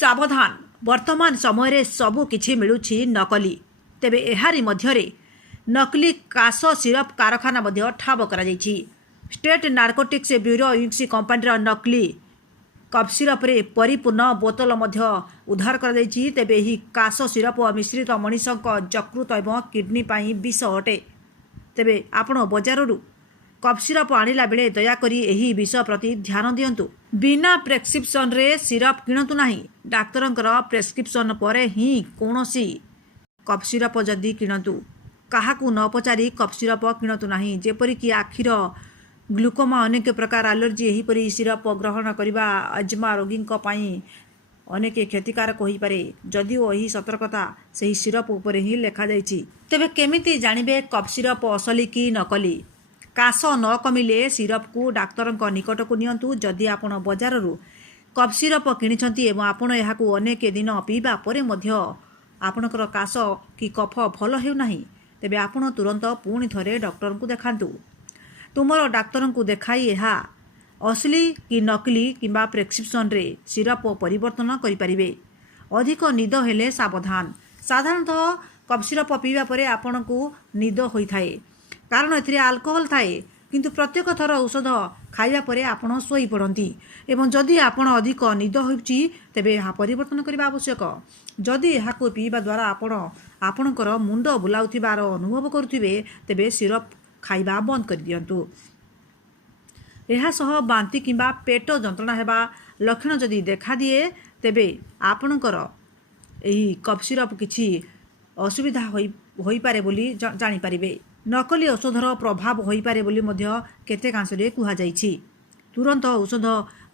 सावधान वर्तमान समय सबु किछि मिलुछि नकली तेबे एहारी मध्यरे नकली काश सिरप कारखाना मध्य ठाब करा जायछि। स्टेट नार्कोटिक्स ब्यूरो यूसी कंपनीर नकली कफ सिरप रे परिपूर्ण बोतल मध्य उद्धार करा जायछि। तेबे एही काश सिरप मिश्रित मनीषक यकृत एवं किडनी पाई विष अटे। तेबे आपण बजाररू कफ सिरप आनिला बेले दयाकरी एही विष प्रति ध्यान दियंतु। बिना प्रेस्क्रिप्शन रे सिरप किणतु नाही। डाक्तरंकर प्रेस्क्रिप्शन परे ही कोनोसी कफ सिरप जदि किणतु। काहाकू न पचारि कफ सिरप किणतु नाही। जेपरिक आखिर ग्लुकोमा अनेक प्रकार एलर्जी एहीपरि सिरप ग्रहण करने अजमा रोगी अनेक क्षतिकारक हो पारे। जदिओ यही सतर्कता सही सिरप उपर ही लेखा जाइछि। तेबे केमिति जानिबे कफ सिरप असली कि नकली? काश न कमिले सिरप को डाक्तर निकट को नियंतु। जदि आपण बजाररू कफ सिरप किनिछंती एवं आपण एहाकू अनेक दिन पीबा परे मध्य आपणकर काश कि कफ भल हेउ नाही, तेबे आपण तुरंत पुणी थरे डॉक्टर को देखांतु। तुमर डाक्तर को देखाई एहा असली कि नकली किंबा प्रेस्क्रिप्शन रे सिरप परिवर्तन करि परिबे। अधिक निद हेले सावधान। साधारणतः कफ सिरप पीबा परे आपण को निद होई थाए, कारण एथिरे अल्कोहल थाए। किंतु प्रत्येक थर औषध खाइबा परे आपण सोई पड़ती एवं जदि आपण अधिक निद होउची तेबे एहा परिवर्तन करबा आवश्यक। जदि एहाको पीबा द्वारा आपणकर मुंड बुलाउथिबार अनुभव करुथिबे तेबे सिरप खाइबा बंद कर दियंतु। एहा सह बांती किंबा पेट जंत्रणा हेबा लक्षण जदि देखा दिए तेबे आपणकर एही कफ सिरप किछि असुविधा होई पारे बोली जानि परिबे। नकली औषधर प्रभाव होई पारे बोली मध्य केतेकांशरे कुहा जाइछि। तुरंत औषध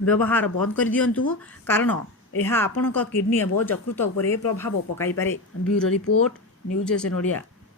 व्यवहार बंद कर दियंतु, कारण एहा आपणक किडनी एवं यकृत उपरे प्रभाव पकाई पारे। ब्यूरो रिपोर्ट, न्यूज एजेन ओडिया।